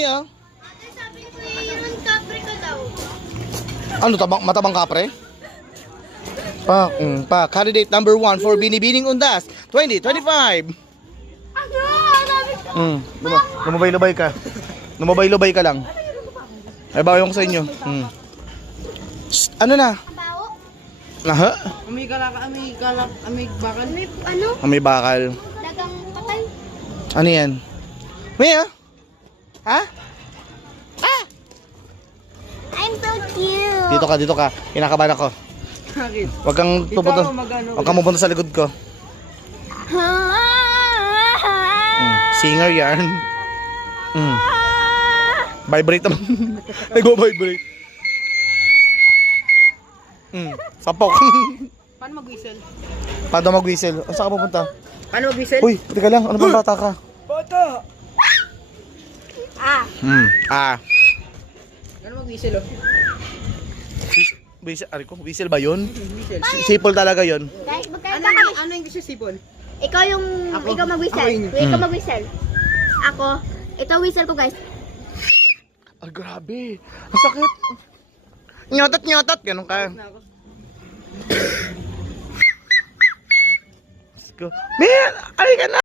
mi ah. Sabi ko yung kapre ka daw. Ano, matabang kapre? Candidate number 1 for Binibining Undas 2025. Ano? Sabi ko. Lumabay-lubay ka. Lumabay-lubay ka lang. Ay, bawa yung sa inyo. Shh, ano na? Kabawo? Aha? Amoy bakal. May ano? May bakal. Dagang patay. Ano yan? May ah? Ha? I'm so cute. Dito ka. Kinakabahan ako. Bakit? Huwag kang pupunta. Ikaw, mag-ano Huwag kang pupunta sa likod ko. Singer yan. Vibrate naman. Ay, go vibrate. Sapok. Paano mag-whistle? Paano mag-whistle? Saan ka pupunta? Paano mag-whistle? Uy, teka lang. Ano bang bata ka? Bata! Paano mag-whistle oh? Whistle ba yun? Whistle. Sipol talaga yun. Guys, magkano kami? Ano yung gusto sipon? Ikaw yung, Ako. ikaw mag-whistle. Ako yun. Ikaw mag-whistle. Ako, ito whistle ko guys. Ay, grabe. Ang sakit. Nyotot. Ganun ka. Let's go. Man, ay ka na.